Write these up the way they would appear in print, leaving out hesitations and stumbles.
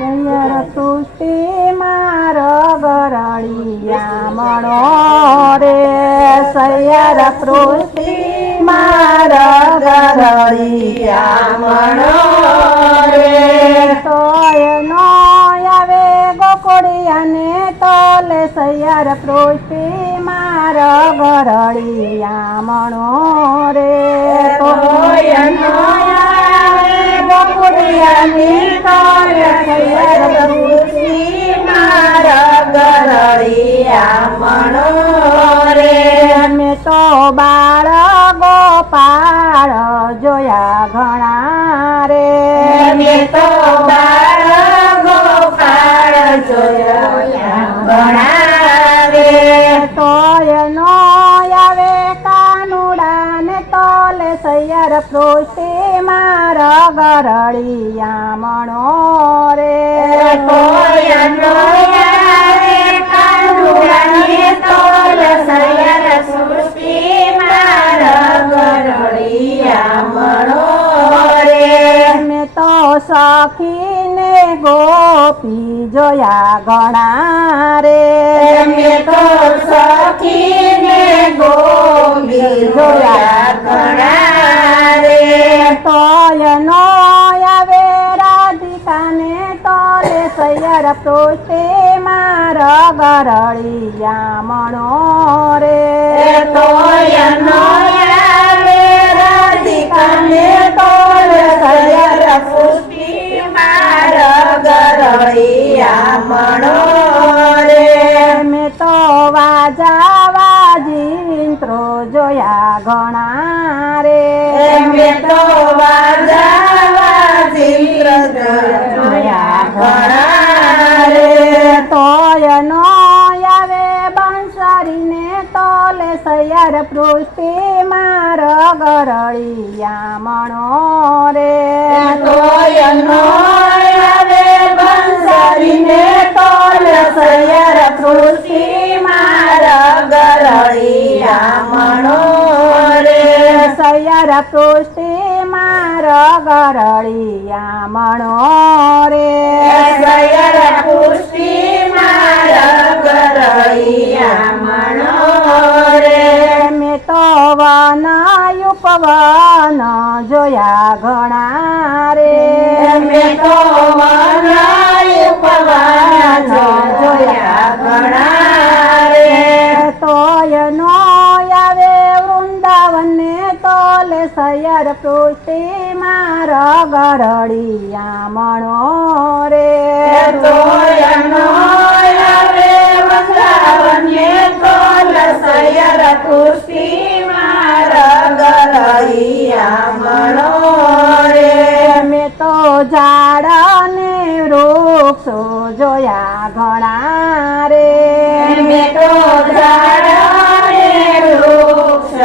સૈયર સૃષ્ટિ મારો ગરળિયા મણો રે સૈયર સૃષ્ટિ મારો ગરળિયા મણો રે તોય નો આવે ગોકુળિયાને તોલે સૈયર સૃષ્ટિ મારો ગરળિયા મણો રે તોય નો મેં તો બાળ ગોપાળ જોયા ઘણા રે મેં તો બાળ ગોપાળ જોયા ઘણા રે તોય નો આવે કાનુડા ને તોલે સૈયર સૃષ્ટિ મારા ગરળિયા મણો રે તોય નો આવે કાનુડા ને તોલે સૈયર સૃષ્ટિ મારા ગરળિયા મણો રે મેં તો સખીને ગોપી જોયા ઘણા રે મેં તો સખીને ગોપી જોયા ઘણા રે તોય નો આવે રાધિકાને તોલે સૈયર સૃષ્ટિ મારા ગરળિયા મણો રે તોય નો આવે રાધિકાને તોલે સૈયર સૃષ્ટિ મારા ગરળિયા મણો રે મેં તો વાજા વાજીંત્રો જોયા ઘણા રે મેં તો વાજા વાજીંત્ર જોયા ઘણા રે તોય નો આવે બંસરીને તોલે સૈયર સૃષ્ટિ મારા ગરળિયા મણો રે તોય નો આવે બંસરીને તોલે સૈયર સૃષ્ટિ મારા ગરળિયા મણો રે સૈયર સૃષ્ટિ મારા ગરળિયા મણો રે સૈયર સૃષ્ટિ મારા ગરળિયા મણો રે મેં તો વન ઉપવન જોયા ઘણા રે મેં તો વન ઉપવન જોયા ઘણા રે તોય નો આવે વૃંદાવને તોલે સૈયર સૃષ્ટિ મારા ગરળિયા મણો રે તોય નો આવે વૃંદાવને તોલે સૈયર સૃષ્ટિ મારા ગરળિયા મણો રે મેં તો ઝાડ ને વૃક્ષો જોયા ઘણા રે મેં તો ઝાડ ને વૃક્ષ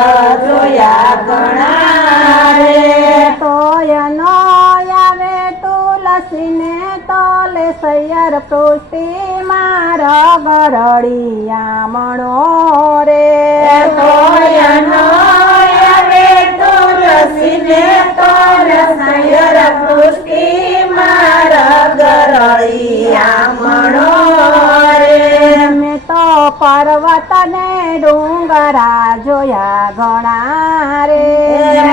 જોયા ઘણા રે તોય નો આવે તુલસીને તોલે સૈયર સૃષ્ટિ મારા ગરળિયા મણો રે તોય નો આવે તુલસીને તોલે સૈયર સૃષ્ટિ મારા ગરળિયા મણો રે મેં તો પર્વત ને ડુંગરા જોયા ઘણા રે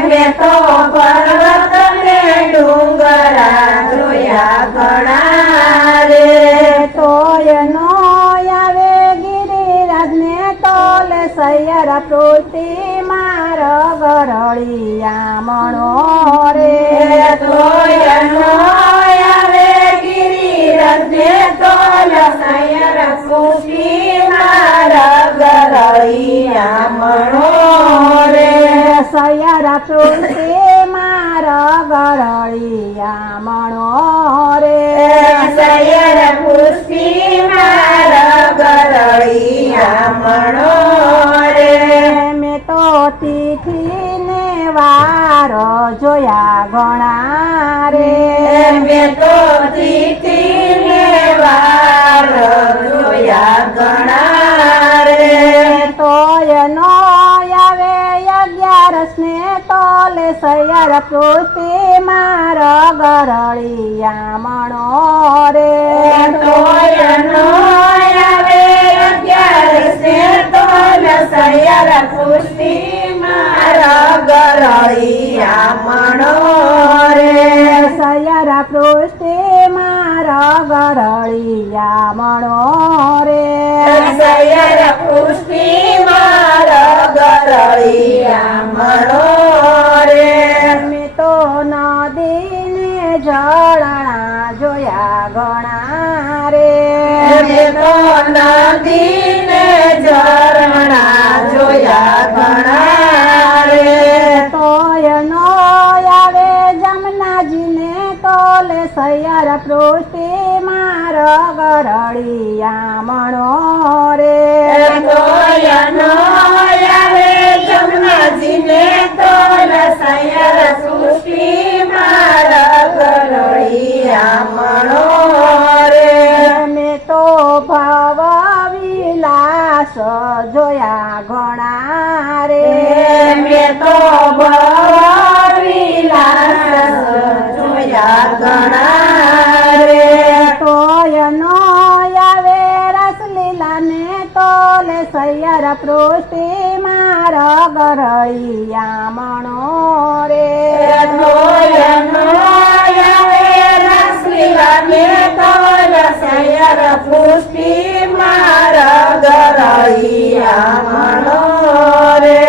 મેં તો પર્વત ને ડુંગરા જોયા ઘણા રે તોય નો આવે ગિરિરાજ ને તોલે સૈયર સૃષ્ટિ મારા ગરળિયા મણો રે તોય નો આવે ગિરિરાજ ને તોલે સૈયર સૃષ્ટિ મારા ગરળિયા મણો રે સૈયર સૃષ્ટિ મારા ગરળિયા મણો રે સૈયર સૃષ્ટિ મારા ગરળિયા મણો રે મેં તો તિથિને વાર જોયા ઘણા રે મેં તો તિથિને વાર જોયા ઘણા રે તોય નો આવે 11 ને તોલે સૈયર સૃષ્ટિ મારા ગરળિયા મણો રે સયર પુષ્ટિ મારા ગરળિયા મણો રે સયર પુષ્ટિ મારા ગરળિયા મણો રે સયર પુષ્ટિ મારા ગરળિયા મણો રે મેં તો નદીને જળણા જોયા ઘણા રે મેં તો નદીને ઝરણા જોયા ઘણા રે તોય નો આવે જમનાજીને તોલે સયર પૃષ્ટિ માર ગરળિયા મણો રે તોય નો આવે જમનાજીને તોલે સયર પૃષ્ટિ માર ગરળિયા મણો રે મેં તો ભાવ વિલાસ જોયા ઘણા રે મેં તો ભાવ વિલાસ જોયા ઘણા રે તોય નો આવે રસલીલા ને તોલે સયર પૃષ્ટિ માર ગરળિયા મણો રે તોય નો આવે રસલીલા ને તોલે સયર પુષ્ટિ માર ગરળિયા મણો રે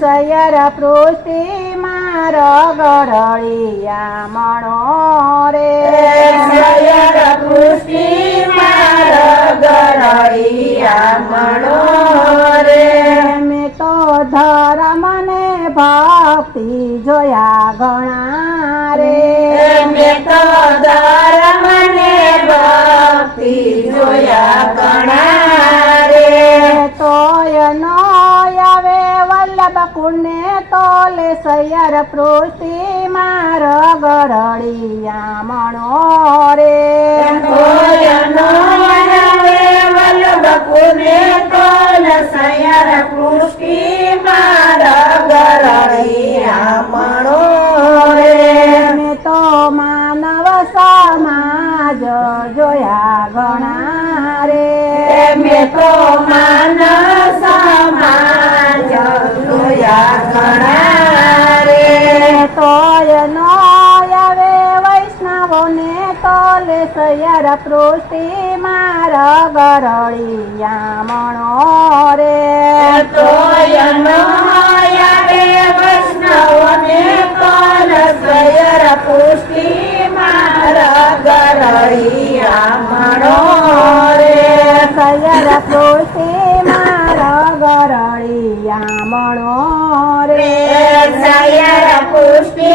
સયર પુષ્ટિ માર ગરળિયા મણો રે સયર પુષ્ટિ માર ગરળિયા મણો રે મેં તો ધર્મ ને ભક્તિ જોયા ઘણા રે મેં તો ધર્મ ને ભક્તિ જોયા ઘણા રે તોય નો આવે વલ્લભ કુંડને તોલે સયર પૃષ્ટિ માર ગરળિયા મણો રે તોય નો આવે વલ્લભ કુંડને તોલે સયર પૃષ્ટિ માર ગરળિયા મણો રે મેં તો માનવ સમાજ જોયા ઘણા રે મેં તો માનવ સમાજ જોયા ઘણા રે તોય નો આવે વૈષ્ણવોને તોલે સયર પૃષ્ટિ માર ગરળિયા મણો રે તોય નો આવે વૈષ્ણવોને તોલે સયર પુષ્ટિ માર ગરળિયા મણો રે સયર પુષ્ટિ માર ગરળિયા મણો રે સયર પુષ્ટિ